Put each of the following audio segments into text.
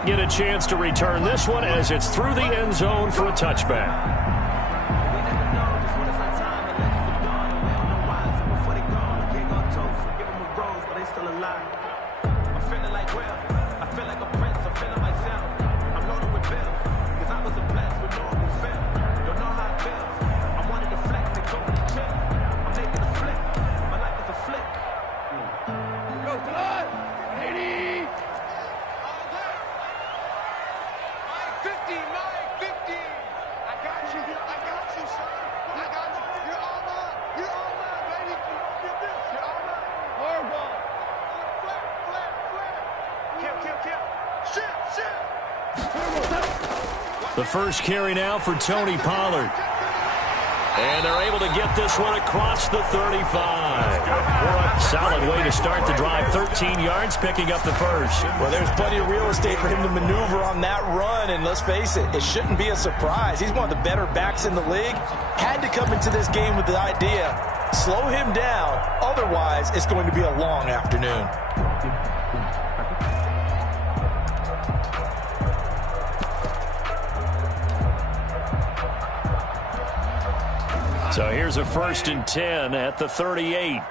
not get a chance to return this one as it's through the end zone for a touchback. The first carry now for Tony Pollard. And they're able to get this one across the 35. Solid way to start the drive. 13 yards, picking up the first. Well, there's plenty of real estate for him to maneuver on that run. And let's face it, it shouldn't be a surprise. He's one of the better backs in the league. Had to come into this game with the idea, slow him down. Otherwise, it's going to be a long afternoon. So here's a 1st and 10 at the 38.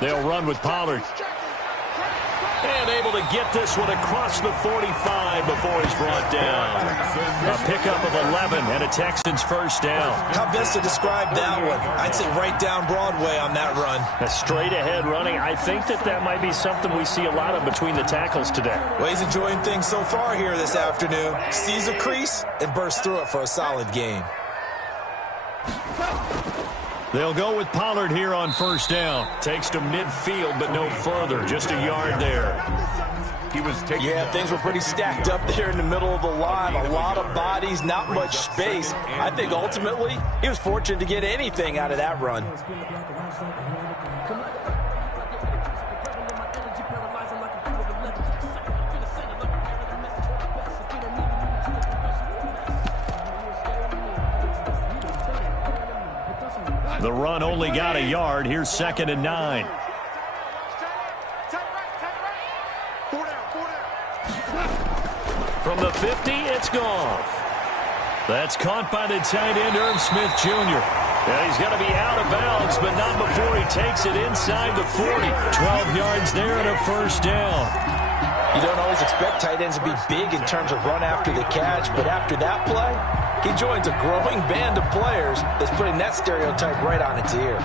They'll run with Pollard. And able to get this one across the 45 before he's brought down. A pickup of 11 and a Texans first down. How best to describe that one? I'd say right down Broadway on that run. A straight ahead running. I think that might be something we see a lot of between the tackles today. Well, he's enjoying things so far here this afternoon. Sees a crease and bursts through it for a solid gain. They'll go with Pollard here on first down. Takes to midfield, but no further. Just a yard there. Yeah, things were pretty stacked up there in the middle of the line. A lot of bodies, not much space. I think ultimately he was fortunate to get anything out of that run. The run only got a yard. Here's 2nd and 9. From the 50, it's Goff. That's caught by the tight end, Irv Smith Jr. And he's going to be out of bounds, but not before he takes it inside the 40. 12 yards there and a first down. You don't always expect tight ends to be big in terms of run after the catch, but after that play, he joins a growing band of players that's putting that stereotype right on its ear.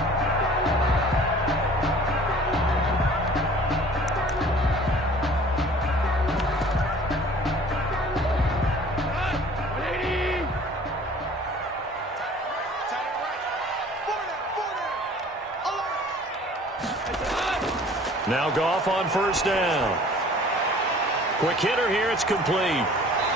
Now Goff on first down. Quick hitter here, it's complete.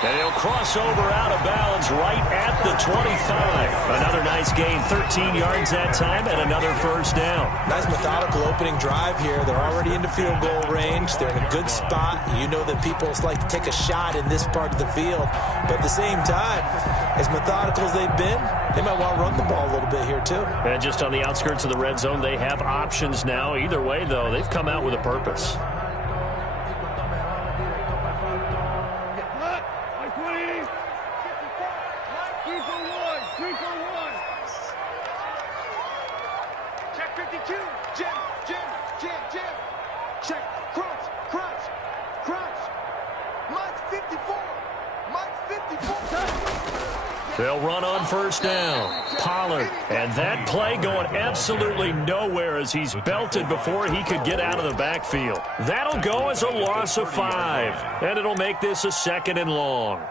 And he'll cross over out of bounds right at the 25. Another nice gain, 13 yards that time, and another first down. Nice methodical opening drive here. They're already into field goal range. They're in a good spot. You know that people like to take a shot in this part of the field. But at the same time, as methodical as they've been, they might want to run the ball a little bit here too. And just on the outskirts of the red zone, they have options now. Either way, though, they've come out with a purpose. They'll run on first down. Pollard. And that play going absolutely nowhere as he's belted before he could get out of the backfield. That'll go as a loss of 5. And it'll make this a 2nd and long.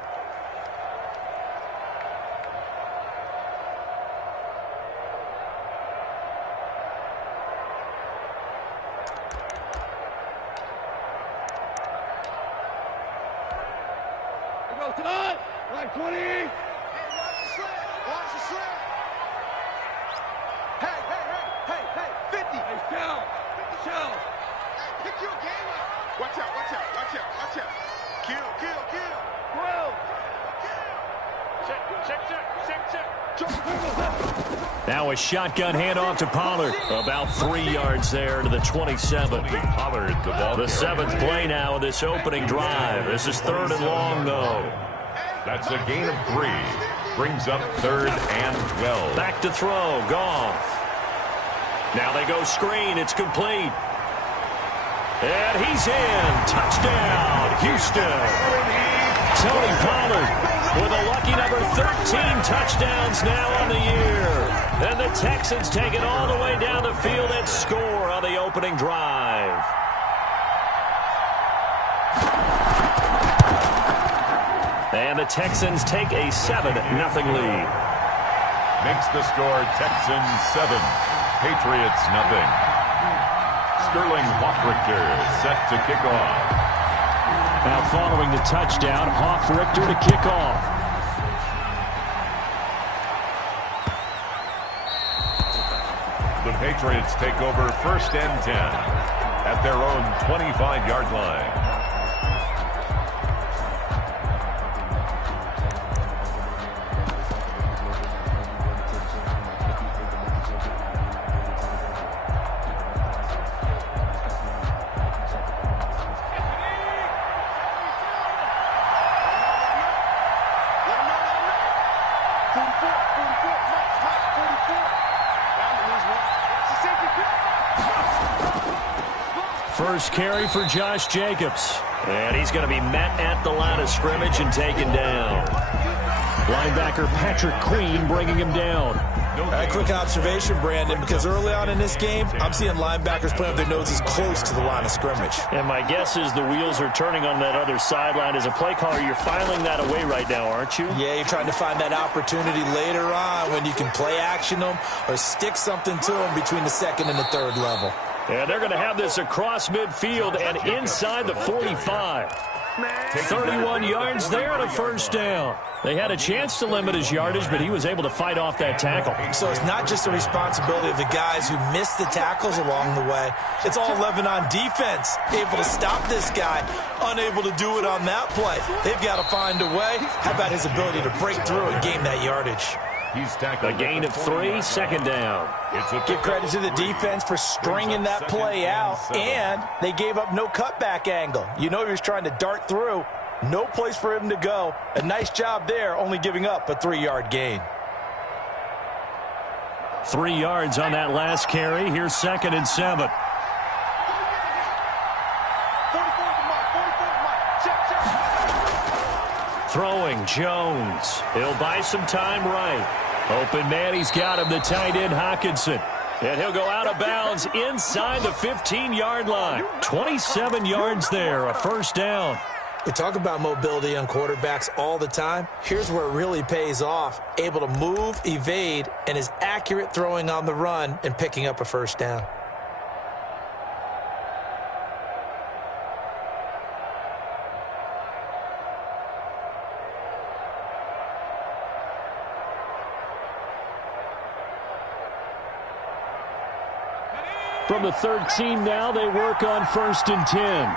Now a shotgun handoff to Pollard. About 3 yards there to the 27. Pollard, the seventh play now of this opening drive. This is 3rd and long, though. That's a gain of 3. Brings up 3rd and 12. Back to throw. Goff. Now they go screen. It's complete. And he's in. Touchdown, Houston. Tony Pollard with a lucky number 13 touchdowns now on the year. And the Texans take it all the way down the field and score on the opening drive. And the Texans take a 7-0 lead. Makes the score Texans 7, Patriots 0. Sterling Hoffrichter set to kick off. Now following the touchdown, Hoffrichter to kick off. The Patriots take over 1st and 10 at their own 25-yard line. First carry for Josh Jacobs. And he's going to be met at the line of scrimmage and taken down. Linebacker Patrick Queen bringing him down. A quick observation, Brandon, because early on in this game, I'm seeing linebackers playing with their noses close to the line of scrimmage. And my guess is the wheels are turning on that other sideline. As a play caller, you're filing that away right now, aren't you? Yeah, you're trying to find that opportunity later on when you can play action them or stick something to them between the 2nd and the 3rd level. And they're going to have this across midfield and inside the 45. 31 yards there and a first down. They had a chance to limit his yardage, but he was able to fight off that tackle. So it's not just the responsibility of the guys who missed the tackles along the way. It's all 11 on defense, able to stop this guy, unable to do it on that play. They've got to find a way. How about his ability to break through and gain that yardage? A gain of 3, 2nd down. Give credit to the defense for stringing that play out, and they gave up no cutback angle. You know he was trying to dart through. No place for him to go. A nice job there, only giving up a 3-yard gain. 3 yards on that last carry. Here's 2nd and 7. Throwing, Jones. He'll buy some time right. Open man, he's got him, the tight end, Hockenson. And he'll go out of bounds inside the 15-yard line. 27 yards there, a first down. We talk about mobility on quarterbacks all the time. Here's where it really pays off. Able to move, evade, and is accurate throwing on the run and picking up a first down. From the 13 now, they work on 1st and 10.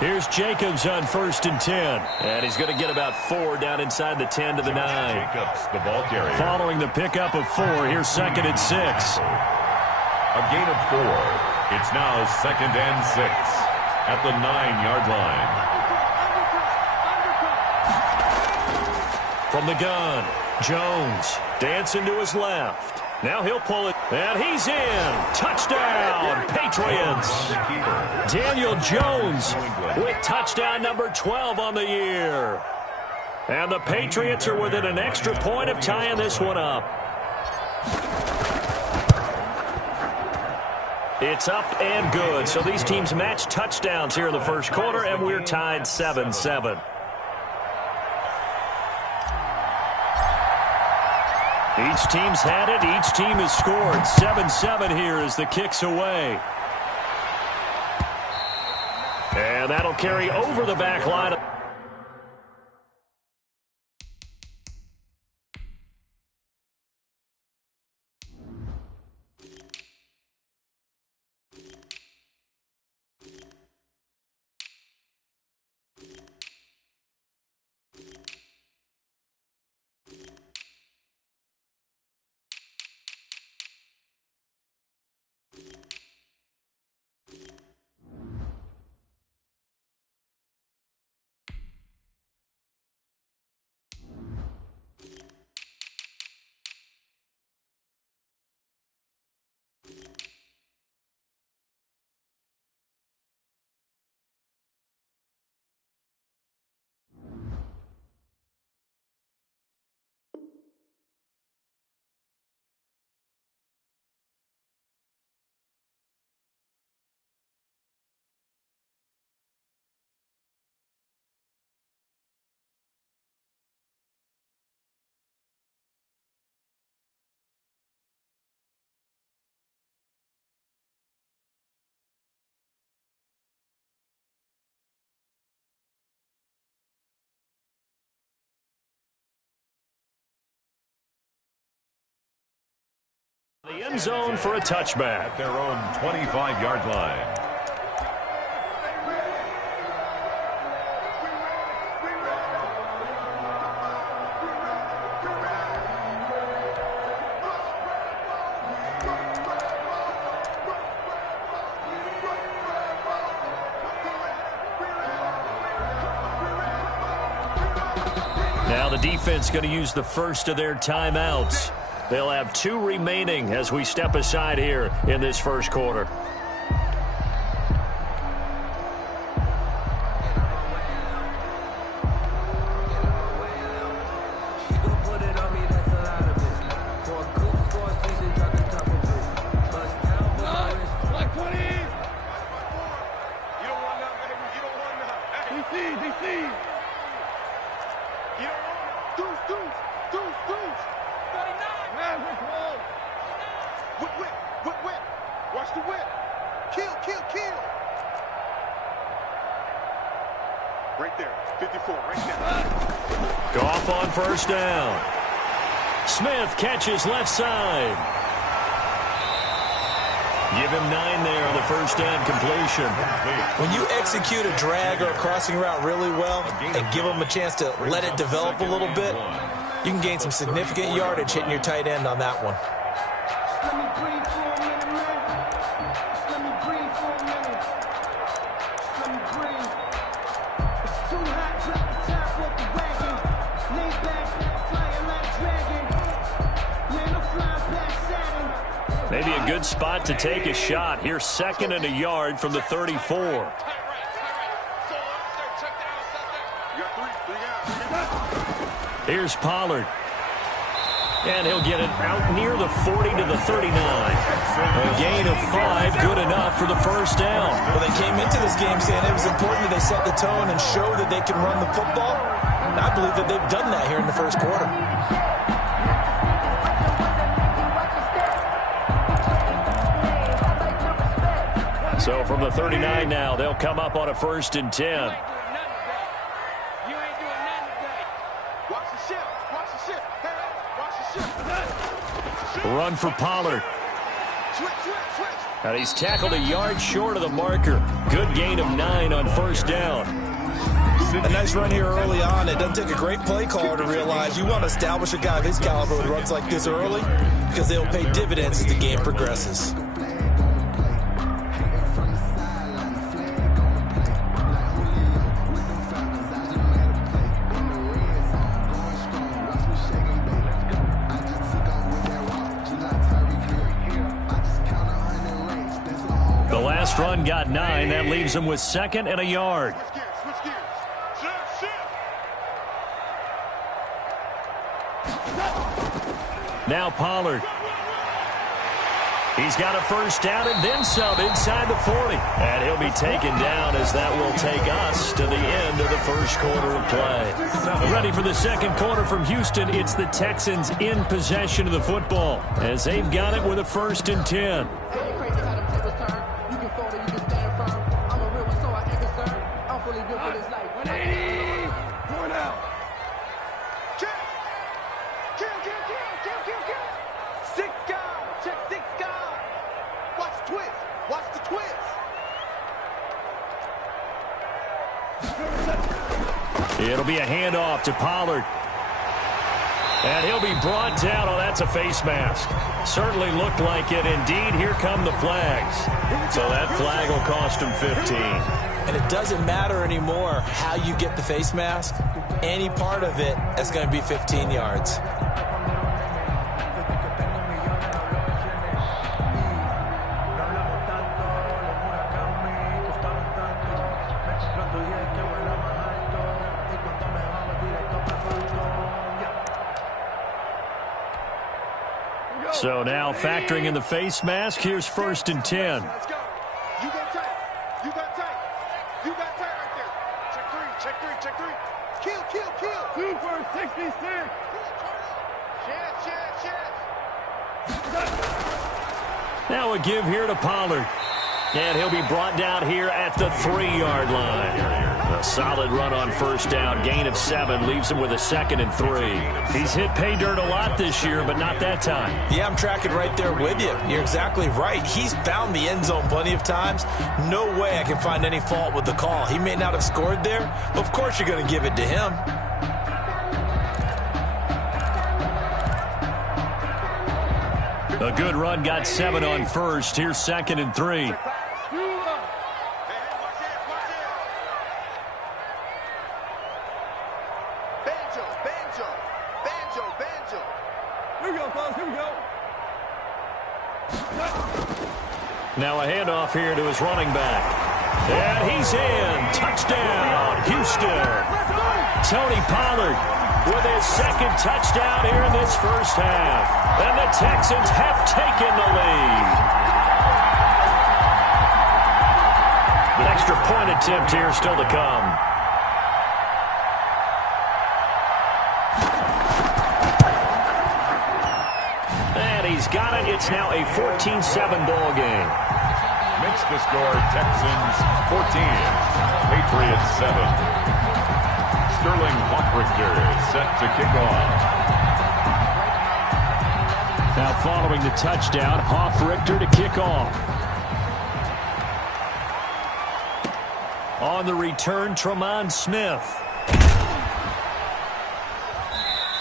Here's Jacobs on 1st and 10. And he's going to get about 4 down inside the 10 to the 9. Jacobs, the ball carrier. Following the pickup of 4, here's 2nd and 6. A gain of 4. It's now 2nd and 6. At the 9-yard line. From the gun, Jones dancing to his left. Now he'll pull it, and he's in. Touchdown, Patriots. Daniel Jones with touchdown number 12 on the year. And the Patriots are within an extra point of tying this one up. It's up and good. So these teams match touchdowns here in the first quarter, and we're tied 7-7. Each team's had it. Each team has scored. 7-7 here as the kick's away. And that'll carry over the back line. The end zone for a touchback. At their own 25-yard line. Now the defense going to use the first of their timeouts. They'll have 2 remaining as we step aside here in this first quarter. Watch the whip. Kill, kill, kill. Right there. 54, right there. Goff on first down. Smith catches left side. Give him 9 there on the first down completion. When you execute a drag or a crossing route really well and give them a chance to let it develop a little bit, you can gain some significant yardage hitting your tight end on that one. Maybe a good spot to take a shot. Here's 2nd and a yard from the 34. Here's Pollard. And he'll get it out near the 40 to the 39. A gain of 5, good enough for the first down. Well, they came into this game saying it was important that they set the tone and show that they can run the football. And I believe that they've done that here in the first quarter. So from the 39 now, they'll come up on a 1st and 10. Run for Pollard. And he's tackled a yard short of the marker. Good gain of 9 on first down. A nice run here early on. It doesn't take a great play caller to realize you want to establish a guy of his caliber with runs like this early because they'll pay dividends as the game progresses. Run got 9. That leaves him with 2nd and a yard. Now Pollard. He's got a first down and then some inside the 40. And he'll be taken down as that will take us to the end of the first quarter of play. Ready for the second quarter from Houston. It's the Texans in possession of the football as they've got it with a 1st and 10. It'll be a handoff to Pollard. And he'll be brought down. Oh, that's a face mask. Certainly looked like it. Indeed, here come the flags. So that flag will cost him 15. And it doesn't matter anymore how you get the face mask. Any part of it is going to be 15 yards. So now factoring in the face mask, here's 1st and 10. Let's go. You got tight. You got tight. You got tight right there. Check 3, check 3, check 3. Kill, kill, kill. 2 for 66. Chance. Now a give here to Pollard. And he'll be brought down here at the 3-yard line. A solid run on first down. Gain of 7 leaves him with a 2nd and 3. He's hit pay dirt a lot this year, but not that time. Yeah, I'm tracking right there with you. You're exactly right. He's found the end zone plenty of times. No way I can find any fault with the call. He may not have scored there, but of course you're going to give it to him. A good run got 7 on first. Here's 2nd and 3. Now a handoff here to his running back. And he's in. Touchdown, Houston. Tony Pollard with his 2nd touchdown here in this first half. And the Texans have taken the lead. An extra point attempt here still to come. And he's got it. It's now a 14-7 ball game. Makes the score Texans 14, Patriots 7. Sterling Hockrichter set to kick off. Now following the touchdown, Hoff-Richter to kick off. On the return, Tremont Smith.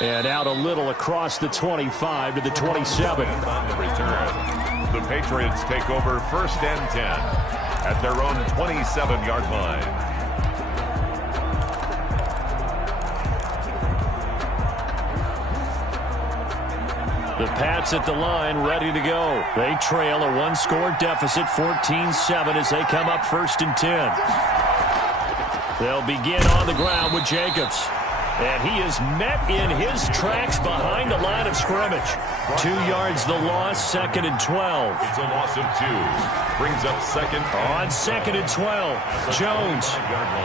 And out a little across the 25 to the 27. On the return, the Patriots take over 1st and 10 at their own 27-yard line. The Pats at the line, ready to go. They trail a one-score deficit, 14-7, as they come up 1st and 10. They'll begin on the ground with Jacobs. And he is met in his tracks behind the line of scrimmage. 2 yards the loss, 2nd and 12. It's a loss of 2. Brings up 2nd. On 2nd and 12. Jones.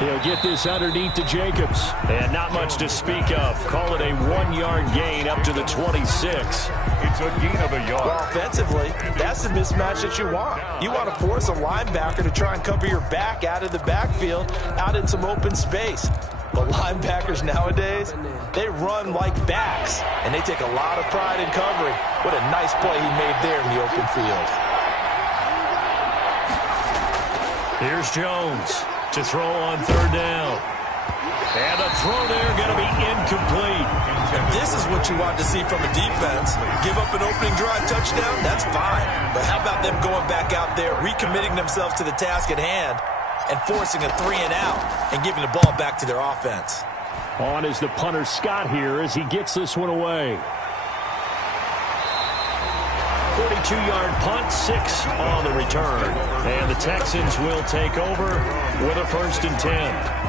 He'll get this underneath to Jacobs. And not much to speak of. Call it a 1-yard gain up to the 26. It's a gain of a yard. Well, offensively, that's the mismatch that you want. You want to force a linebacker to try and cover your back out of the backfield, out in some open space. But linebackers nowadays, they run like backs, and they take a lot of pride in covering. What a nice play he made there in the open field. Here's Jones to throw on 3rd down. And the throw there going to be incomplete. This is what you want to see from a defense. Give up an opening drive touchdown, that's fine. But how about them going back out there, recommitting themselves to the task at hand, and forcing a 3-and-out and giving the ball back to their offense. On is the punter Scott here as he gets this one away. 42-yard punt, 6 on the return. And the Texans will take over with a 1st and 10.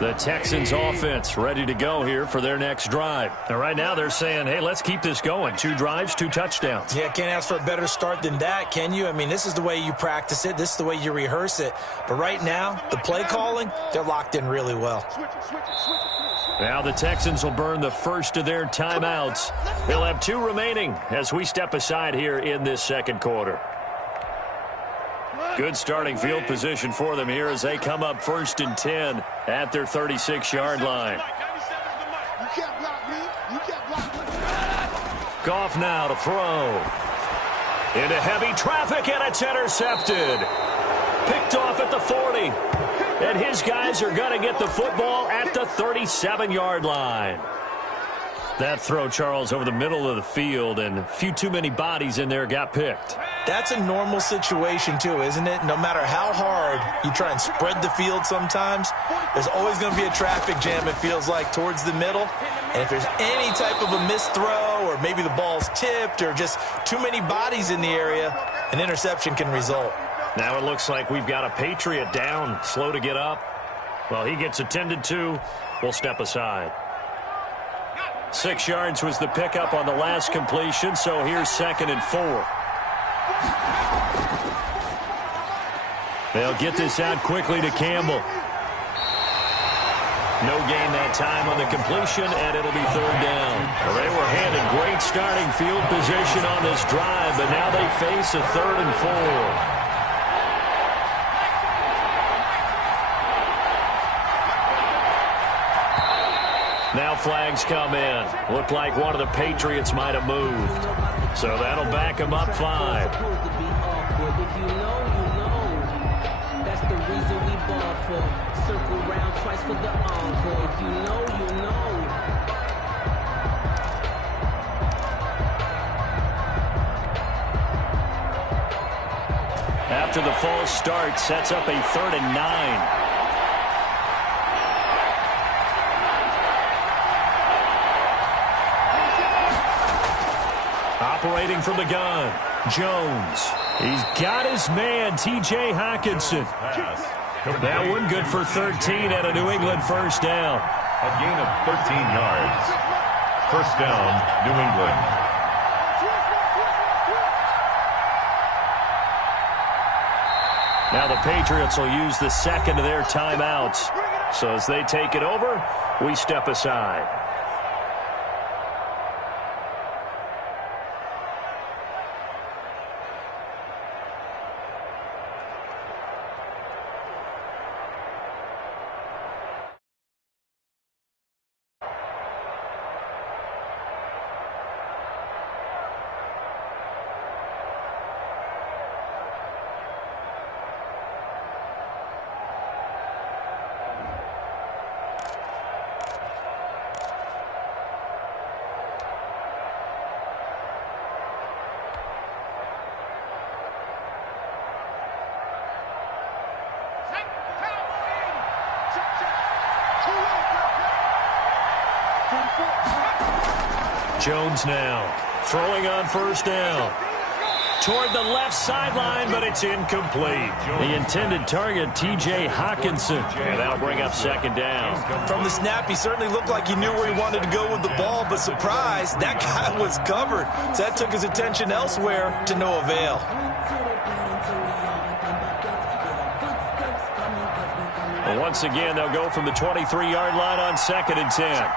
The Texans offense ready to go here for their next drive. And right now they're saying, hey, let's keep this going. 2 drives, 2 touchdowns. Yeah, can't ask for a better start than that, can you? I mean, this is the way you practice it. This is the way you rehearse it. But right now, the play calling, they're locked in really well. Now the Texans will burn the first of their timeouts. They'll have 2 remaining as we step aside here in this 2nd quarter. Good starting field position for them here as they come up 1st and 10 at their 36-yard line. Goff now to throw. Into heavy traffic, and it's intercepted. Picked off at the 40. And his guys are going to get the football at the 37-yard line. That throw, Charles, over the middle of the field, and a few too many bodies in there got picked. That's a normal situation, too, isn't it? No matter how hard you try and spread the field sometimes, there's always going to be a traffic jam, it feels like, towards the middle. And if there's any type of a missed throw, or maybe the ball's tipped, or just too many bodies in the area, an interception can result. Now it looks like we've got a Patriot down, slow to get up. Well, he gets attended to. We'll step aside. 6 yards was the pickup on the last completion, so here's 2nd and 4. They'll get this out quickly to Campbell. No gain that time on the completion, and it'll be 3rd down. Well, they were handed great starting field position on this drive, but now they face a 3rd and 4. Now flags come in. Looked like one of the Patriots might have moved. So that'll back them up 5. That's the reason we ball for. Circle round twice for the encore. If you know, you know. After the false start, sets up a 3rd and 9. Operating from the gun, Jones. He's got his man, T.J. Hockenson. That one good for 13 and a New England 1st down. A gain of 13 yards. 1st down, New England. Now the Patriots will use the 2nd of their timeouts. So as they take it over, we step aside. Jones now throwing on 1st down. Toward the left sideline, but it's incomplete. The intended target, T.J. Hockenson. And that'll bring up 2nd down. From the snap, he certainly looked like he knew where he wanted to go with the ball, but surprise, that guy was covered. So that took his attention elsewhere to no avail. Well, once again, they'll go from the 23-yard line on 2nd and 10.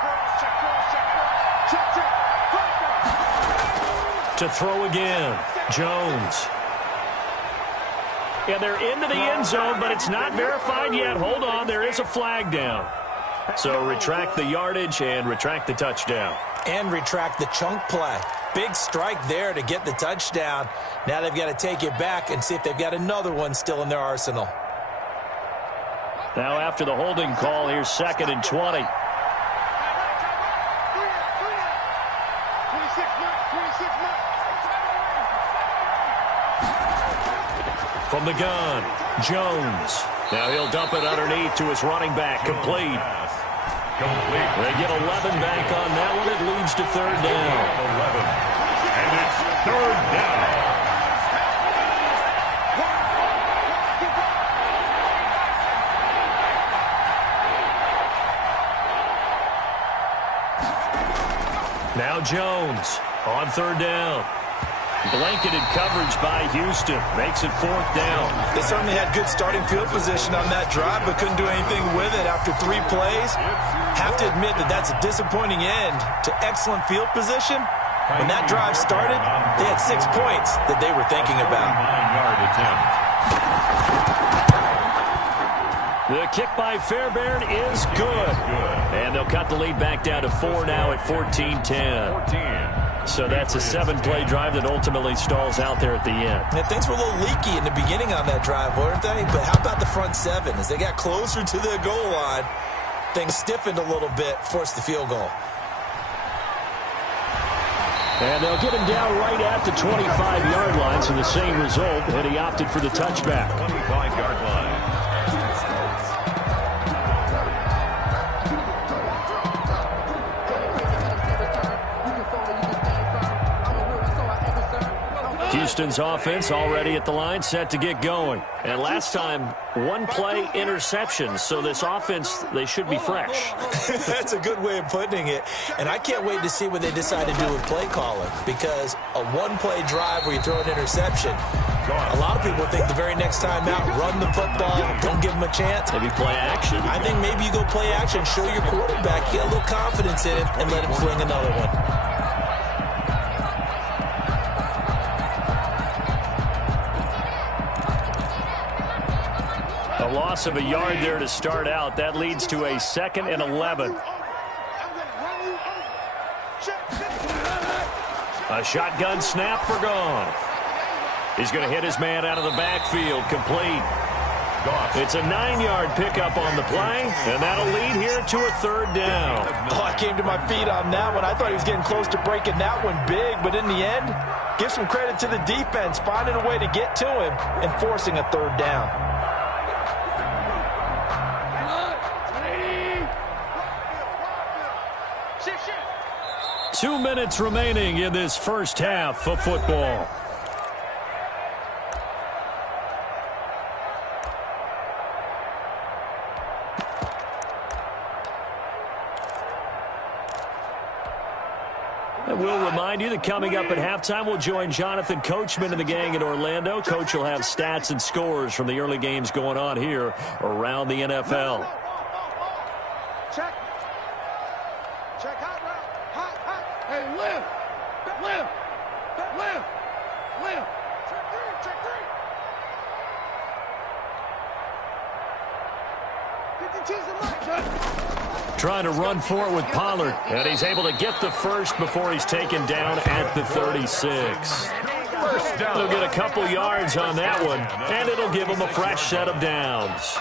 To throw again, Jones. Yeah, they're into the end zone, but it's not verified yet. Hold on, there is a flag down. So retract the yardage and retract the touchdown. And retract the chunk play. Big strike there to get the touchdown. Now they've got to take it back and see if they've got another one still in their arsenal. Now after the holding call, here's 2nd and 20. From the gun, Jones. Now he'll dump it underneath to his running back, complete. They get 11 back on that one. It leads to 3rd down. 11. And it's 3rd down. Now Jones on 3rd down. Blanketed coverage by Houston. Makes it 4th down. They certainly had good starting field position on that drive, but couldn't do anything with it after 3 plays. Have to admit that that's a disappointing end to excellent field position. When that drive started, they had 6 points that they were thinking about. 9-yard attempt. The kick by Fairbairn is good. And they'll cut the lead back down to 4 now at 14-10. 14. So that's a 7-play drive that ultimately stalls out there at the end. And things were a little leaky in the beginning on that drive, weren't they? But how about the front 7? As they got closer to the goal line, things stiffened a little bit, forced the field goal. And they'll get him down right at the 25-yard line, so the same result, and he opted for the touchback. 25-yard line. Houston's offense already at the line, set to get going. And last time, one play interception. So this offense, they should be fresh. That's a good way of putting it. And I can't wait to see what they decide to do with play calling, because a one-play drive where you throw an interception, a lot of people think the very next time out, run the football, don't give them a chance. Maybe play action. I think maybe you go play action, show your quarterback, get a little confidence in him, and let him fling another one. A loss of a yard there to start out. That leads to a 2nd and 11. A shotgun snap for Goff. He's going to hit his man out of the backfield, complete. It's a 9-yard pickup on the play, and that'll lead here to a 3rd down. Oh, I came to my feet on that one. I thought he was getting close to breaking that one big, but in the end, give some credit to the defense, finding a way to get to him and forcing a 3rd down. 2 minutes remaining in this first half of football. And we'll remind you that coming up at halftime, we'll join Jonathan Coachman and the gang in Orlando. Coach will have stats and scores from the early games going on here around the NFL. Check. Check hot route. Hot. Hey, lift. Check three. 52's the mark. Trying to run for it with Pollard, and he's able to get the first before he's taken down at the 36. He'll get a couple yards on that one, and it'll give him a fresh set of downs.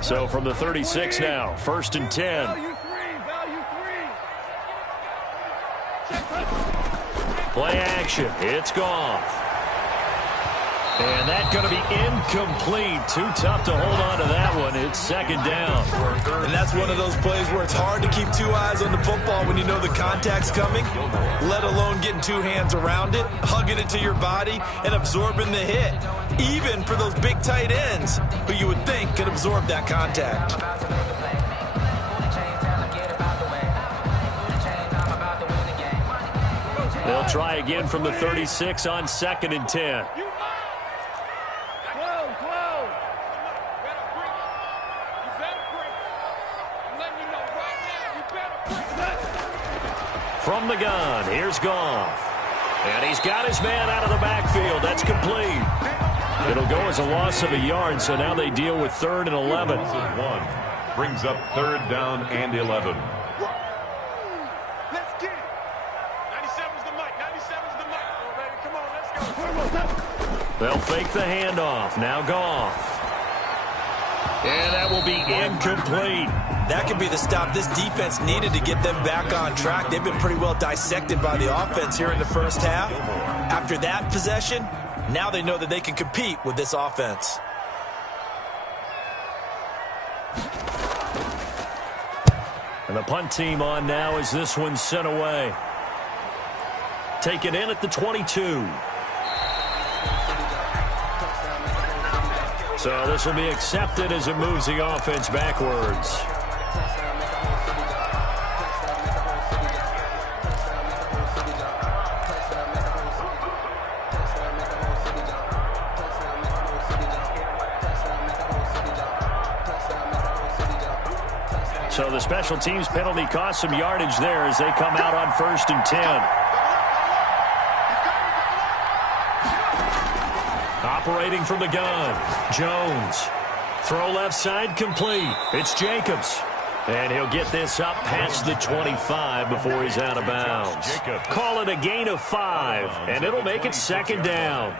So from the 36 now, 1st and 10. Play action. It's Goff. And that's going to be incomplete. Too tough to hold on to that one. It's 2nd down. And that's one of those plays where it's hard to keep 2 eyes on the football when you know the contact's coming, let alone getting 2 hands around it, hugging it to your body, and absorbing the hit, even for those big tight ends who you would think could absorb that contact. They'll try again from the 36 on 2nd and 10. From the gun, here's Goff. And he's got his man out of the backfield. That's complete. It'll go as a loss of a yard, so now they deal with 3rd and 11. Brings up 3rd down and 11. Let's get it. 97's the mic. 97's the mic. Oh, baby, come on, let's go. They'll fake the handoff. Now Goff. And that will be incomplete. That could be the stop this defense needed to get them back on track. They've been pretty well dissected by the offense here in the first half. After that possession, now they know that they can compete with this offense. And the punt team on now as this one's sent away. Taken in at the 22. So this will be accepted as it moves the offense backwards. So the special teams penalty cost some yardage there as they come out on 1st and 10. Operating from the gun, Jones. Throw left side complete. It's Jacobs. And he'll get this up past the 25 before he's out of bounds. Call it a gain of 5, and it'll make it 2nd down.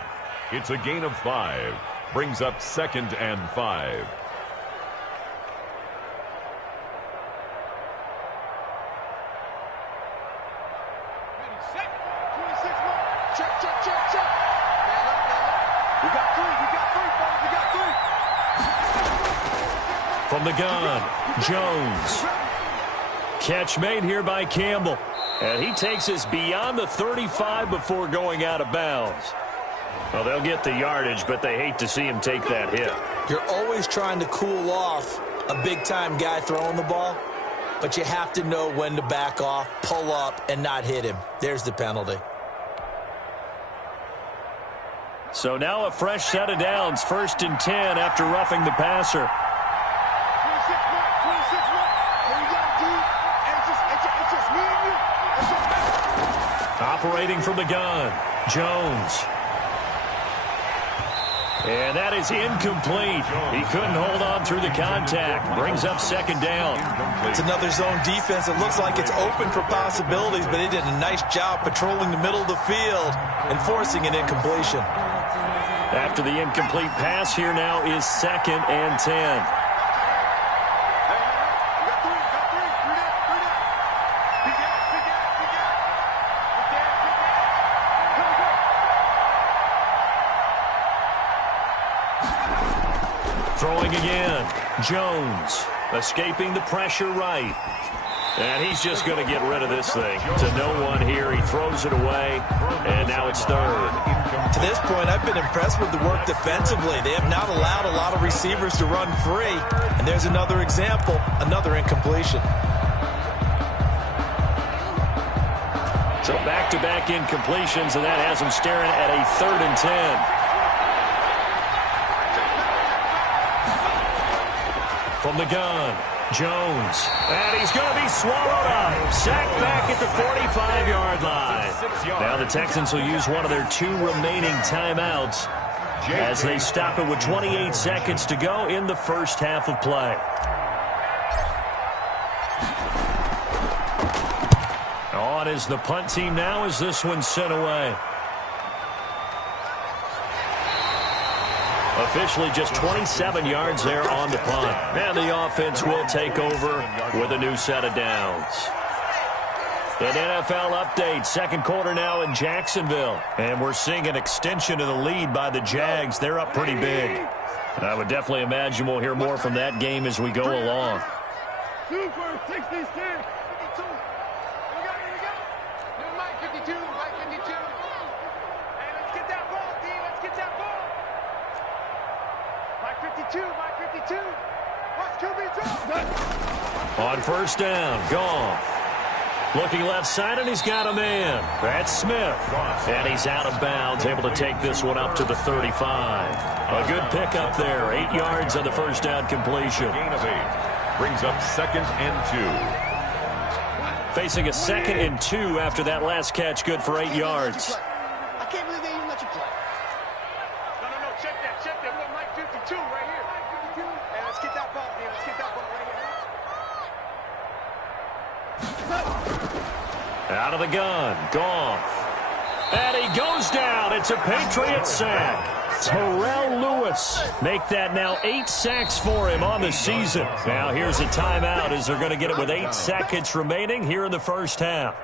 It's a gain of 5. Brings up 2nd and 5. From the gun, Jones. Catch made here by Campbell. And he takes us beyond the 35 before going out of bounds. Well, they'll get the yardage, but they hate to see him take that hit. You're always trying to cool off a big-time guy throwing the ball, but you have to know when to back off, pull up, and not hit him. There's the penalty. So now a fresh set of downs, 1st and 10 after roughing the passer. 26-1, 26-1. Here we go, dude. It's just me and you. It's just me. Operating from the gun, Jones. And that is incomplete. He couldn't hold on through the contact. Brings up 2nd down. It's another zone defense. It looks like it's open for possibilities, but they did a nice job patrolling the middle of the field and forcing an incompletion. After the incomplete pass, here now is 2nd and 10. Throwing again, Jones, escaping the pressure right. And he's just going to get rid of this thing. To no one here, he throws it away, and now it's 3rd. To this point, I've been impressed with the work defensively. They have not allowed a lot of receivers to run free. And there's another example, another incompletion. So back-to-back incompletions, and that has him staring at a 3rd and 10. From the gun, Jones. And he's going to be swallowed up. Sacked back at the 45-yard line. Now the Texans will use one of their 2 remaining timeouts as they stop it with 28 seconds to go in the first half of play. On is the punt team now as this one's sent away. Officially just 27 yards there on the punt. And the offense will take over with a new set of downs. An NFL update, 2nd quarter now in Jacksonville. And we're seeing an extension of the lead by the Jags. They're up pretty big. I would definitely imagine we'll hear more from that game as we go along. 2 for 66. 52. Here we go. New Mike 52. Mike 52. Hey, let's get that ball, D. Let's get that ball. Mike 52. Mike 52. Watch QB drop. On 1st down, Goff. Looking left side, and he's got a man. That's Smith. And he's out of bounds, able to take this one up to the 35. A good pickup there. 8 yards on the 1st down completion. Gain of 8. Brings up 2nd and 2. Facing a 2nd and 2 after that last catch, good for 8 yards. I can't believe they even let you play. No. Check that. We got Mike 52 right here. Hey, let's get that ball, D. Let's get that ball right here. Out of the gun, Goff. And he goes down. It's a Patriot sack. Terrell Lewis make that now 8 sacks for him on the season. Now here's a timeout as they're going to get it with 8 seconds remaining here in the first half.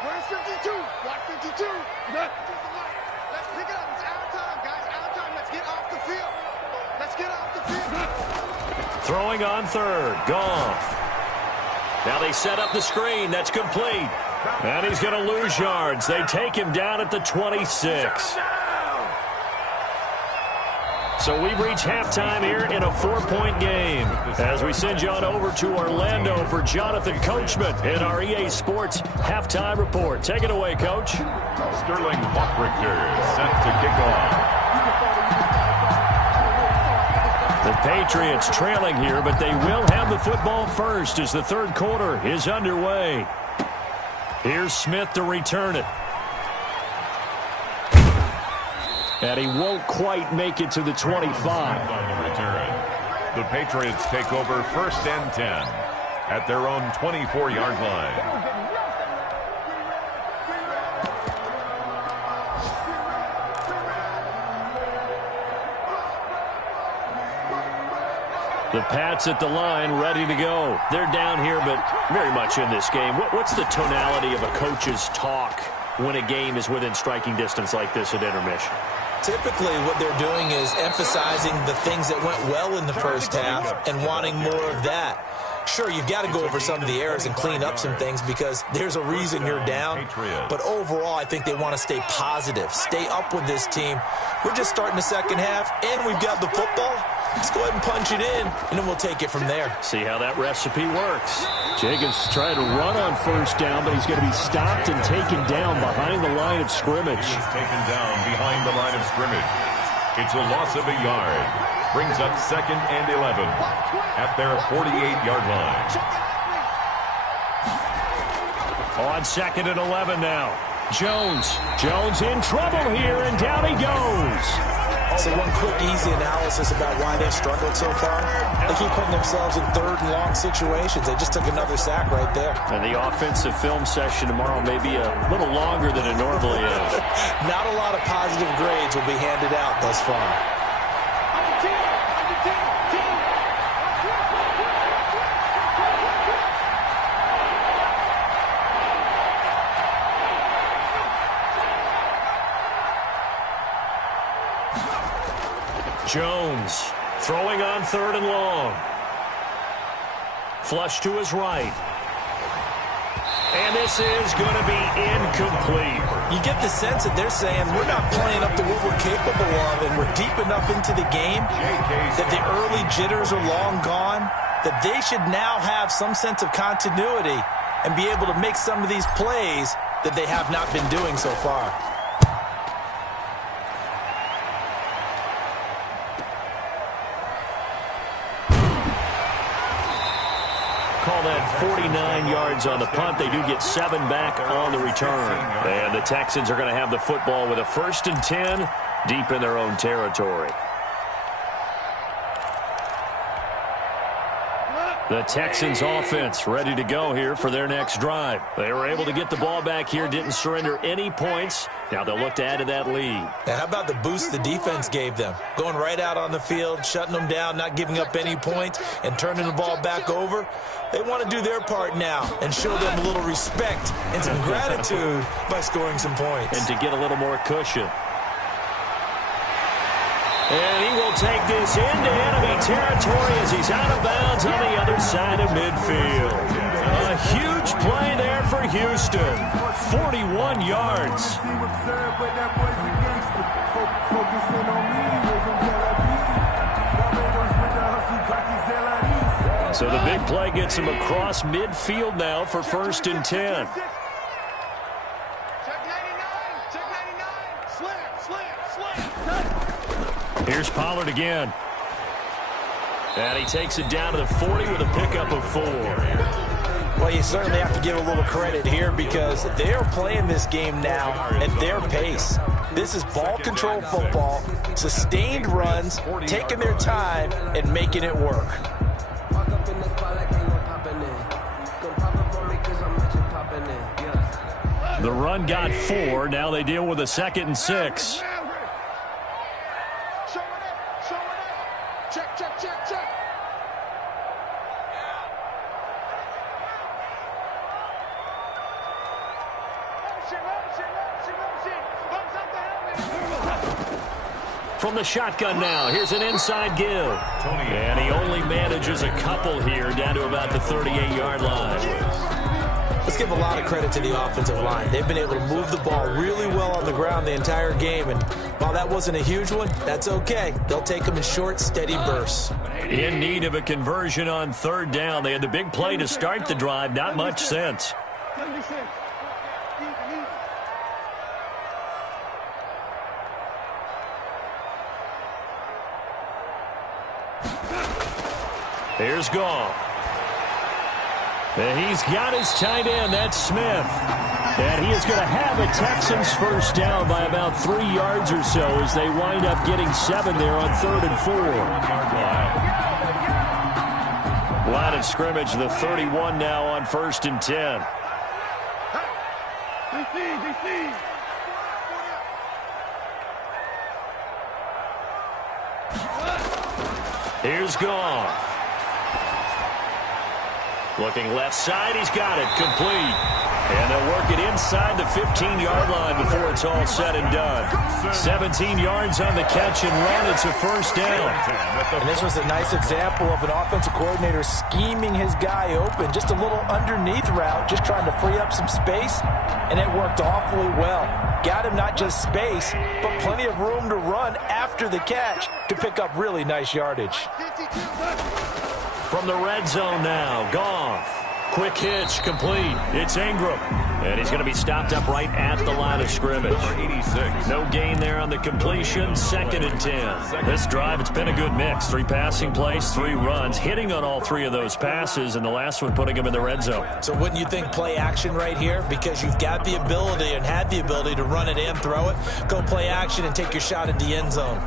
Where's 52? Block 52. Let's pick it up. It's out of time, guys. Out of time. Let's get off the field. Let's get off the field. Throwing on 3rd, Goff. Now they set up the screen. That's complete. And he's going to lose yards. They take him down at the 26. So we've reached halftime here in a 4-point game as we send you on over to Orlando for Jonathan Coachman in our EA Sports Halftime Report. Take it away, Coach. Sterling Buckrichter set to kick off. The Patriots trailing here, but they will have the football first as the 3rd quarter is underway. Here's Smith to return it. And he won't quite make it to the 25. On the return. The Patriots take over 1st and 10 at their own 24-yard line. The Pats at the line, ready to go. They're down here, but very much in this game. What's the tonality of a coach's talk when a game is within striking distance like this at intermission? Typically, what they're doing is emphasizing the things that went well in the first half and wanting more of that. Sure, you've got to go over some of the errors and clean up some things because there's a reason you're down. But overall, I think they want to stay positive, stay up with this team. We're just starting the second half, and we've got the football. Let's go ahead and punch it in, and then we'll take it from there. See how that recipe works. Jacobs trying to run on first down, but he's going to be stopped and taken down behind the line of scrimmage. He's taken down behind the line of scrimmage. It's a loss of a yard. Brings up 2nd and 11 at their 48-yard line. On 2nd and 11 now. Jones in trouble here, and down he goes. So one quick, easy analysis about why they've struggled so far. They keep putting themselves in 3rd and long situations. They just took another sack right there. And the offensive film session tomorrow may be a little longer than it normally is. Not a lot of positive grades will be handed out thus far. Jones throwing on 3rd and long. Flush to his right. And this is going to be incomplete. You get the sense that they're saying we're not playing up to what we're capable of, and we're deep enough into the game that the early jitters are long gone, that they should now have some sense of continuity and be able to make some of these plays that they have not been doing so far. Call that 49 yards on the punt. They do get 7 back on the return. And the Texans are going to have the football with a 1st and 10 deep in their own territory. The Texans offense ready to go here for their next drive. They were able to get the ball back here, didn't surrender any points. Now they'll look to add to that lead. Now, how about the boost the defense gave them? Going right out on the field, shutting them down, not giving up any points, and turning the ball back over. They want to do their part now and show them a little respect and some gratitude by scoring some points. And to get a little more cushion. And he will take this into enemy territory as he's out of bounds on the other side of midfield. A huge play there for Houston. 41 yards. So the big play gets him across midfield now for 1st and 10. Here's Pollard again. And he takes it down to the 40 with a pickup of 4. Well, you certainly have to give a little credit here because they are playing this game now at their pace. This is ball control football, sustained runs, taking their time, and making it work. The run got 4. Now they deal with a 2nd and 6. From the shotgun now, here's an inside give. And he only manages a couple here down to about the 38-yard line. Let's give a lot of credit to the offensive line. They've been able to move the ball really well on the ground the entire game. And while that wasn't a huge one, that's okay. They'll take them in short, steady bursts. In need of a conversion on 3rd down. They had the big play to start the drive. Not much sense. Here's Goff. And he's got his tight end, that's Smith. And he is going to have a Texans 1st down by about 3 yards or so as they wind up getting 7 there on 3rd and 4. Line of scrimmage, the 31 now on 1st and 10. Here's Goff. Looking left side, he's got it, complete. And they'll work it inside the 15-yard line before it's all said and done. 17 yards on the catch and run. It's a first down. And this was a nice example of an offensive coordinator scheming his guy open. Just a little underneath route, just trying to free up some space, and it worked awfully well. Got him not just space, but plenty of room to run after the catch to pick up really nice yardage. From the red zone now, Goff. Quick hitch, complete. It's Ingram. And he's going to be stopped up right at the line of scrimmage. Number 86. No gain there on the completion. 2nd and 10. This drive, it's been a good mix. 3 passing plays, 3 runs. Hitting on all 3 of those passes, and the last one putting him in the red zone. So wouldn't you think play action right here? Because you've got the ability and had the ability to run it and throw it. Go play action and take your shot at the end zone.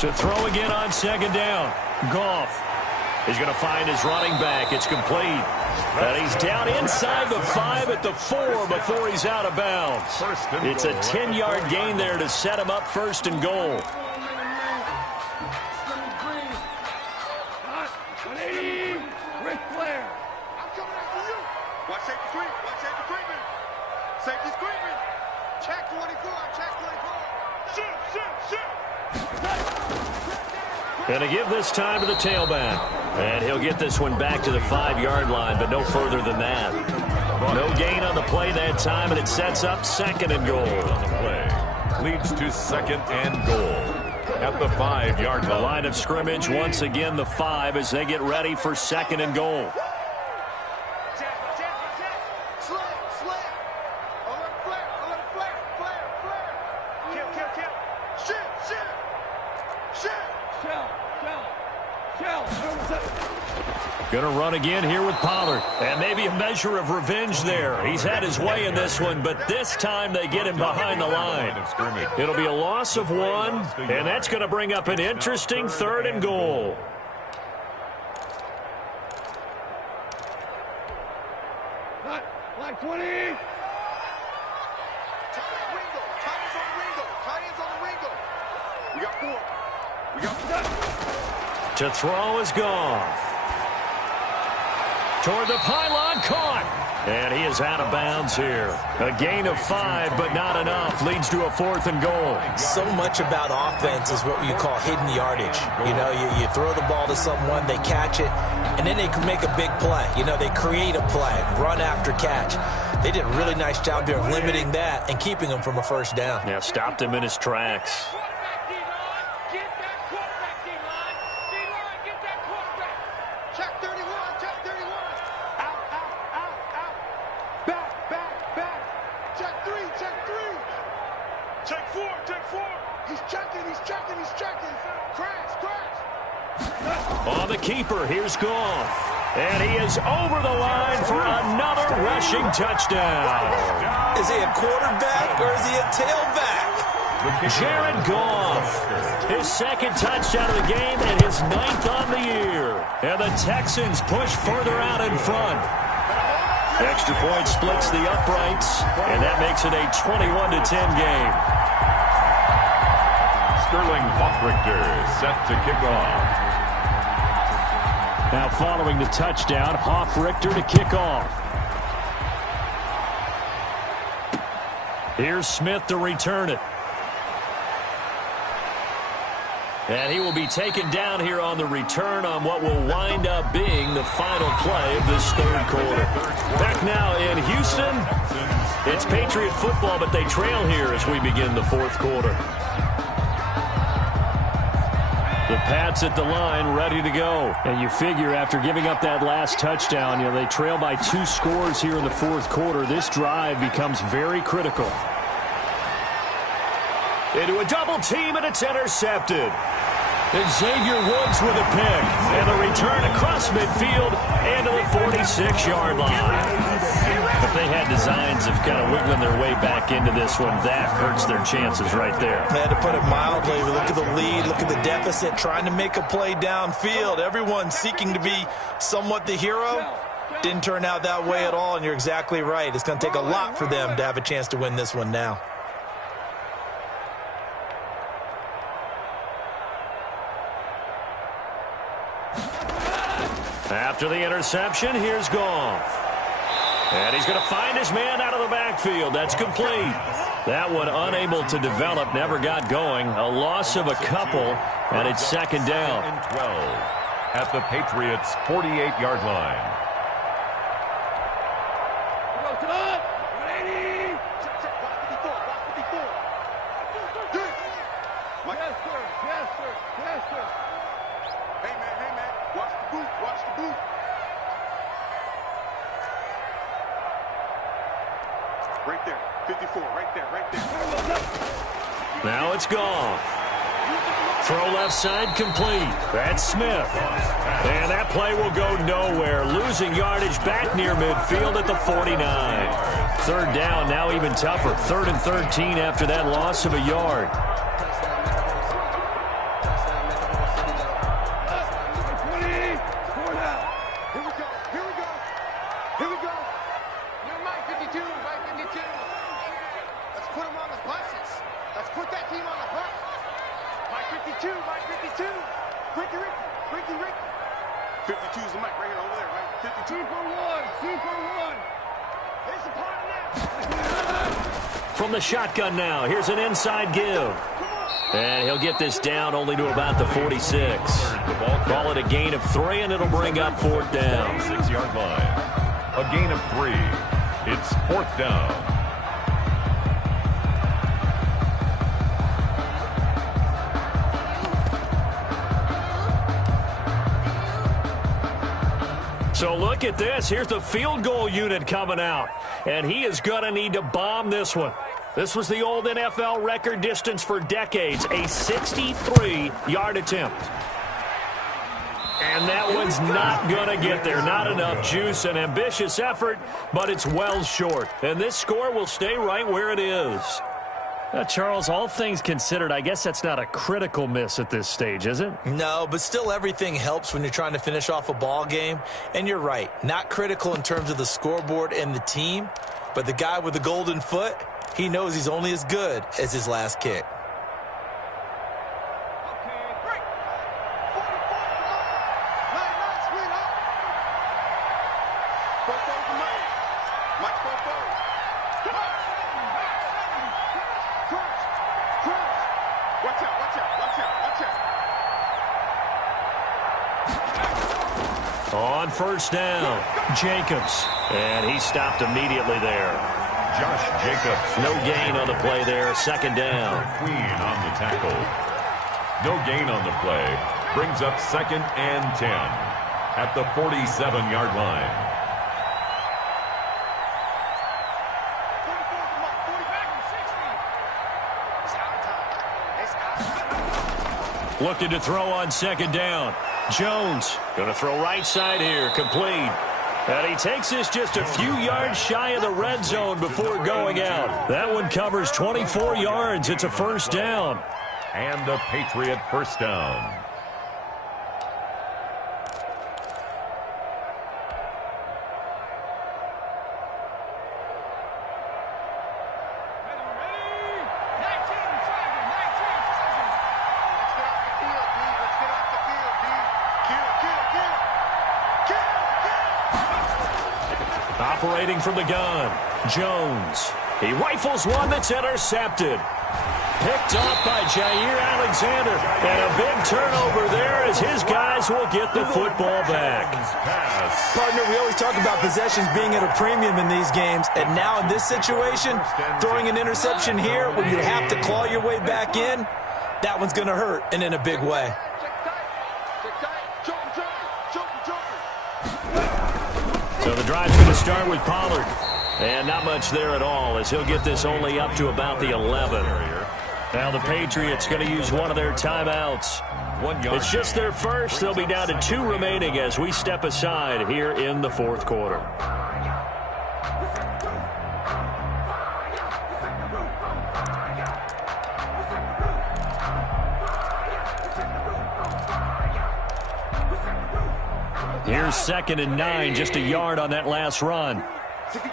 To throw again on 2nd down. Goff. He's going to find his running back. It's complete. And he's down inside the 5 at the 4 before he's out of bounds. It's a 10-yard gain there to set him up 1st and goal. Watch safety screen. Watch safety screen. Safety screen. Check 24. Check 24. Shoot. And to give this time to the tailback. And he'll get this one back to the 5-yard line, but no further than that. No gain on the play that time, and it sets up 2nd and goal. On the play. Leads to 2nd and goal. At the 5-yard line. The line of scrimmage, once again, the 5 as they get ready for 2nd and goal. Going to run again here with Pollard. And maybe a measure of revenge there. He's had his way in this one, but this time they get him behind the line. It'll be a loss of 1, and that's going to bring up an interesting 3rd and goal. Like 20. We got 4. We got 4. To throw is Goff. Toward the pylon, caught. And he is out of bounds here. A gain of 5, but not enough. Leads to a 4th and goal. So much about offense is what you call hidden yardage. You know, you throw the ball to someone, they catch it, and then they can make a big play. You know, they create a play, run after catch. They did a really nice job here of limiting that and keeping him from a 1st down. Yeah, stopped him in his tracks. On the keeper, here's Goff. And he is over the line for another rushing touchdown. Is he a quarterback or is he a tailback? Jared Goff, his 2nd touchdown of the game and his 9th on the year. And the Texans push further out in front. Extra point splits the uprights, and that makes it a 21-10 game. Sterling Hoffrichter set to kick off. Now following the touchdown, Hoffrichter to kick off. Here's Smith to return it. And he will be taken down here on the return on what will wind up being the final play of this 3rd quarter. Back now in Houston, it's Patriot football, but they trail here as we begin the 4th quarter. The Pats at the line, ready to go. And you figure after giving up that last touchdown, they trail by 2 scores here in the 4th quarter. This drive becomes very critical. Into a double team, and it's intercepted. And Xavier Woods with a pick. And the return across midfield and to the 46-yard line. If they had designs of kind of wiggling their way back into this one, that hurts their chances right there. They had to put it mildly. Look at the lead, look at the deficit, trying to make a play downfield. Everyone seeking to be somewhat the hero. Didn't turn out that way at all, and you're exactly right. It's going to take a lot for them to have a chance to win this one now. After the interception, here's Goff. And he's going to find his man out of the backfield. That's complete. That one unable to develop, never got going. A loss of a couple, and it's second down. And 12 at the Patriots' 48-yard line. Right there, 54, right there. Now it's Goff. Throw left side complete. That's Smith. And that play will go nowhere. Losing yardage back near midfield at the 49. Third down, now even tougher. 3rd and 13 after that loss of a yard. From the shotgun now, here's an inside give. And he'll get this down only to about the 46. Call it a gain of 3, and it'll bring up 4th down. 6-yard line. A gain of 3. It's 4th down. So look at this. Here's the field goal unit coming out. And he is going to need to bomb this one. This was the old NFL record distance for decades, a 63-yard attempt. And that one's not going to get there. Not enough juice. An ambitious effort, but it's well short. And this score will stay right where it is. Charles, all things considered, I guess that's not a critical miss at this stage, is it? No, but still everything helps when you're trying to finish off a ball game. And you're right, not critical in terms of the scoreboard and the team, but the guy with the golden foot, he knows he's only as good as his last kick. On first down, Jacobs. And he stopped immediately there. Josh Jacobs. No gain on the play there. Second down. Queen on the tackle. No gain on the play. Brings up 2nd and 10 at the 47-yard line. Looking to throw on second down. Jones going to throw right side here, complete. And he takes this just a few yards shy of the red zone before going out. That one covers 24 yards. It's a first down. And a Patriot first down. Operating from the gun, Jones. He rifles one that's intercepted. Picked off by Jair Alexander. And a big turnover there as his guys will get the football back. Partner, we always talk about possessions being at a premium in these games. And now in this situation, throwing an interception here when you have to claw your way back in, that one's going to hurt, and in a big way. So the drive's going to start with Pollard. And not much there at all as he'll get this only up to about the 11. Now the Patriots going to use one of their timeouts. It's just their first. They'll be down to 2 remaining as we step aside here in the fourth quarter. Here's 2nd and 9, just a yard on that last run. 65,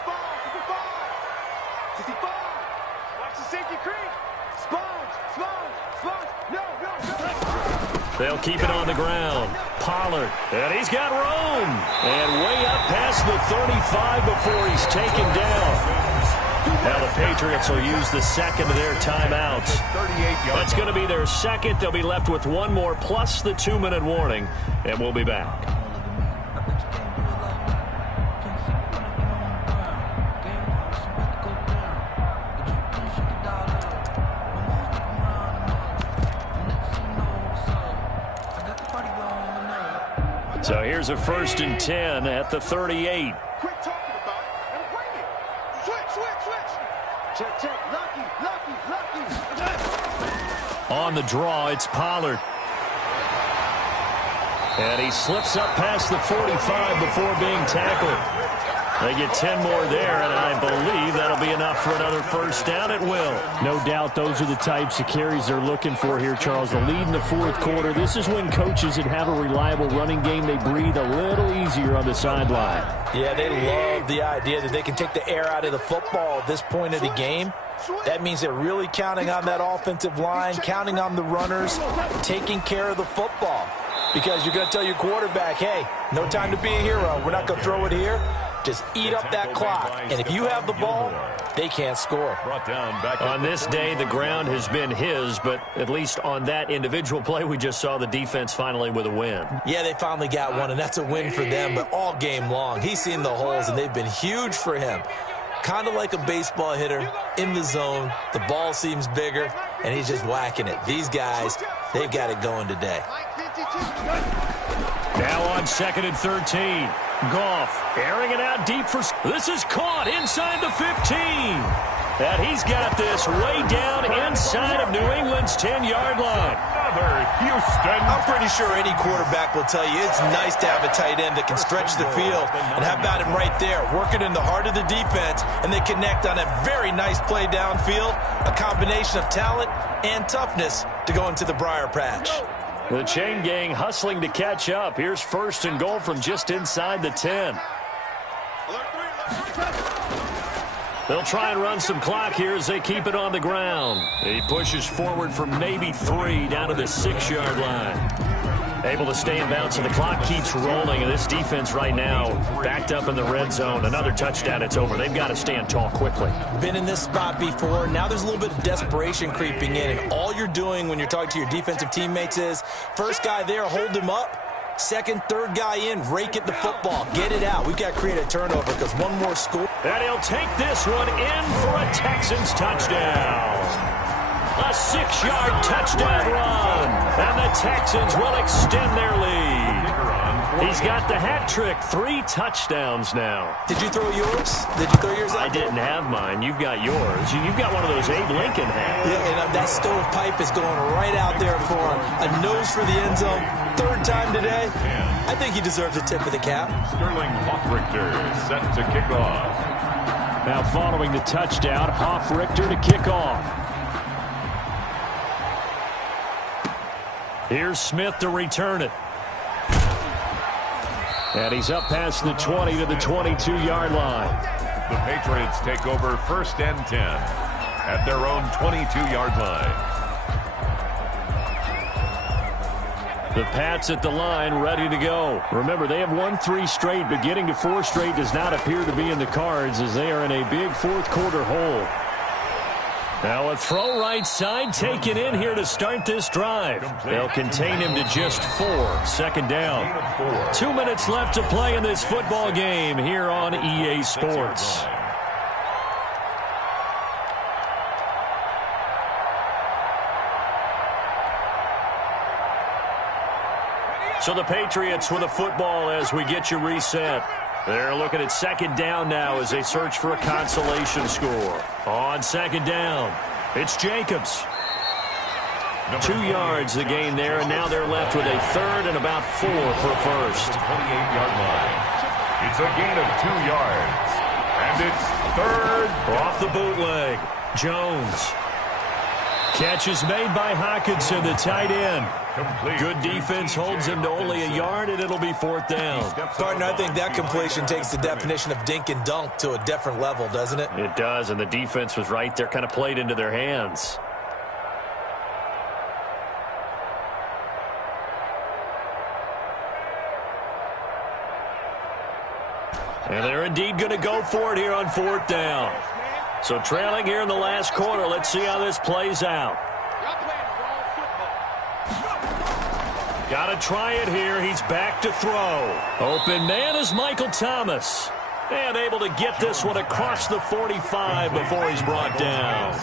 65. Watch the safety creep. Sponge. No. They'll keep it on the ground. Pollard, and he's got room. And way up past the 35 before he's taken down. Now the Patriots will use the second of their timeouts. That's going to be their second. They'll be left with one more plus the 2-minute warning, and we'll be back. So here's a 1st and 10 at the 38. Quit talking about it and bring it. Switch. Check. Lucky. On the draw, it's Pollard. And he slips up past the 45 before being tackled. They get 10 more there, and I believe that'll be enough for another 1st down. It will. No doubt those are the types of carries they're looking for here, Charles. The lead in the 4th quarter. This is when coaches that have a reliable running game, they breathe a little easier on the sideline. Yeah, they love the idea that they can take the air out of the football at this point of the game. That means they're really counting on that offensive line, counting on the runners, taking care of the football. Because you're going to tell your quarterback, hey, no time to be a hero. We're not going to throw it here. Just eat up that clock. And if you have the ball, they can't score. On this day, the ground has been his, but at least on that individual play, we just saw the defense finally with a win. Yeah, they finally got one, and that's a win for them. But all game long, he's seen the holes, and they've been huge for him. Kind of like a baseball hitter in the zone. The ball seems bigger, and he's just whacking it. These guys, they've got it going today. Now on 2nd and 13. Goff airing it out deep for... This is caught inside the 15. And he's got this way down inside of New England's 10-yard line. Another Houston. I'm pretty sure any quarterback will tell you it's nice to have a tight end that can stretch the field. And how about him right there, working in the heart of the defense, and they connect on a very nice play downfield, a combination of talent and toughness to go into the briar patch. The chain gang hustling to catch up. Here's 1st and goal from just inside the 10. They'll try and run some clock here as they keep it on the ground. He pushes forward for maybe 3 down to the 6-yard line. Able to stay in bounds, so the clock keeps rolling, and this defense right now backed up in the red zone. Another touchdown, it's over. They've got to stand tall quickly. Been in this spot before. Now there's a little bit of desperation creeping in, and all you're doing when you're talking to your defensive teammates is, first guy there, hold him up. Second, third guy in, rake at the football. Get it out. We've got to create a turnover because one more score. And he'll take this one in for a Texans touchdown. A 6-yard touchdown run. And the Texans will extend their lead. He's got the hat trick. 3 touchdowns now. Did you throw yours? Did you throw yours out? I didn't have mine. You've got yours. You've got one of those Abe Lincoln hats. Yeah, and that stovepipe is going right out there for him. A nose for the end zone. 3rd time today. I think he deserves a tip of the cap. Sterling Hoffrichter set to kick off. Now following the touchdown, Hoffrichter to kick off. Here's Smith to return it. And he's up past the 20 to the 22-yard line. The Patriots take over 1st and 10 at their own 22-yard line. The Pats at the line, ready to go. Remember, they have won 3 straight, but getting to 4 straight does not appear to be in the cards as they are in a big 4th quarter hole. Now a throw right side taken in here to start this drive. They'll contain him to just 4. 2nd down. 2 minutes left to play in this football game here on EA Sports. So the Patriots with a football as we get you reset. They're looking at 2nd down now as they search for a consolation score. On 2nd down, it's Jacobs. 2 yards the gain there, and now they're left with a 3rd and about 4 for 1st. 28-yard line. It's a gain of 2 yards. And it's 3rd. Off the bootleg. Jones Catch is made by Hawkinson, the tight end. Complete. Good defense holds him to only a yard, and it'll be 4th down. Partner, I think that completion takes the definition of dink and dunk to a different level, doesn't it? It does, and the defense was right there, kind of played into their hands. And they're indeed going to go for it here on 4th down. So trailing here in the last quarter. Let's see how this plays out. Got to try it here. He's back to throw. Open man is Michael Thomas. And able to get this one across the 45 before he's brought down.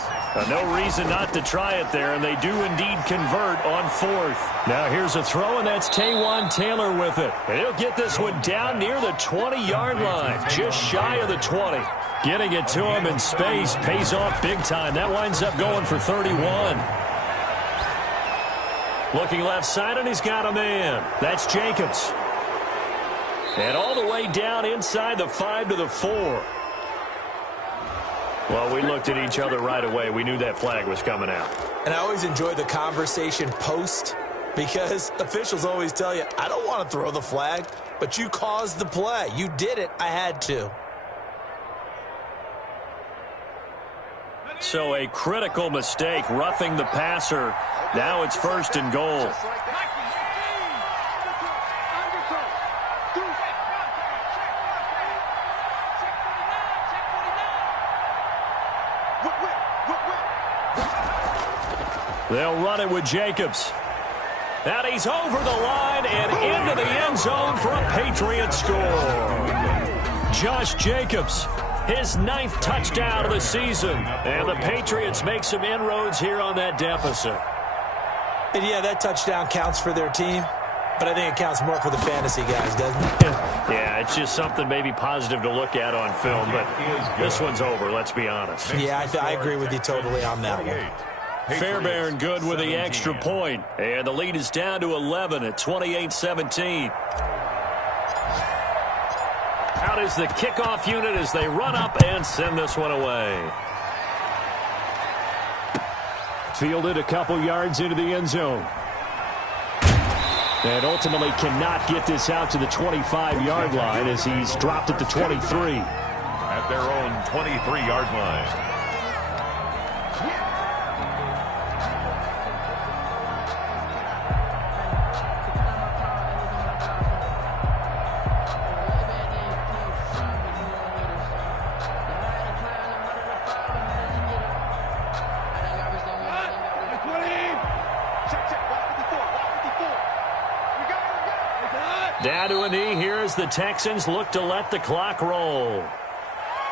No reason not to try it there, and they do indeed convert on 4th. Now here's a throw, and that's Taywan Taylor with it. And he'll get this one down near the 20-yard line, just shy of the 20. Getting it to him in space pays off big time. That winds up going for 31. Looking left side, and he's got a man. That's Jacobs. And all the way down inside the 5 to the 4. Well, we looked at each other right away. We knew that flag was coming out. And I always enjoy the conversation post because officials always tell you, I don't want to throw the flag, but you caused the play. You did it. I had to. So a critical mistake, roughing the passer. Now it's 1st and goal. They'll run it with Jacobs. And he's over the line and into the end zone for a Patriots score. Josh Jacobs, his 9th touchdown of the season. And the Patriots make some inroads here on that deficit. And yeah, that touchdown counts for their team, but I think it counts more for the fantasy guys, doesn't it? Yeah, it's just something maybe positive to look at on film, but this one's over, let's be honest. Yeah, I agree with you totally on that one. Fairbairn good with the extra point. And the lead is down to 11 at 28-17. Out is the kickoff unit as they run up and send this one away. Fielded a couple yards into the end zone. And ultimately cannot get this out to the 25-yard line as he's dropped at the 23. At their own 23-yard line. Down to a knee here as the Texans look to let the clock roll.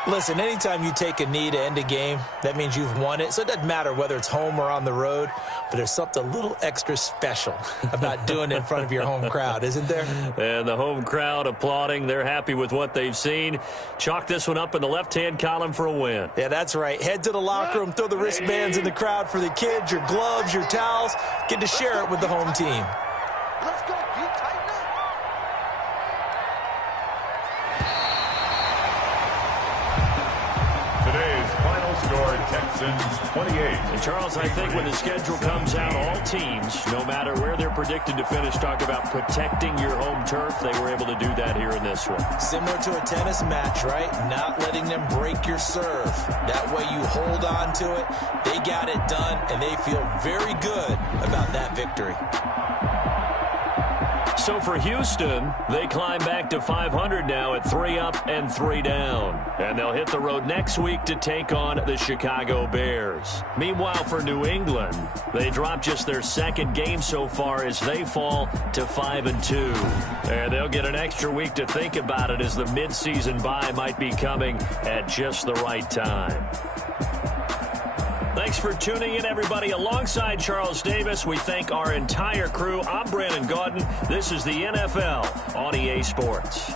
Listen, anytime you take a knee to end a game, that means you've won it. So it doesn't matter whether it's home or on the road, but there's something a little extra special about doing it in front of your home crowd, isn't there? And the home crowd applauding. They're happy with what they've seen. Chalk this one up in the left-hand column for a win. Yeah, that's right. Head to the locker room, throw the wristbands in the crowd for the kids, your gloves, your towels. Get to share it with the home team. Let's go. You tighten up. Texans 28. And Charles, I think when the schedule comes out, all teams, no matter where they're predicted to finish, talk about protecting your home turf. They were able to do that here in this one. Similar to a tennis match, right? Not letting them break your serve. That way you hold on to it. They got it done, and they feel very good about that victory. So for Houston, they climb back to 500 now at 3 up and 3 down. And they'll hit the road next week to take on the Chicago Bears. Meanwhile, for New England, they drop just their second game so far as they fall to 5-2. And they'll get an extra week to think about it as the midseason bye might be coming at just the right time. Thanks for tuning in, everybody. Alongside Charles Davis, we thank our entire crew. I'm Brandon Gaudin. This is the NFL on EA Sports.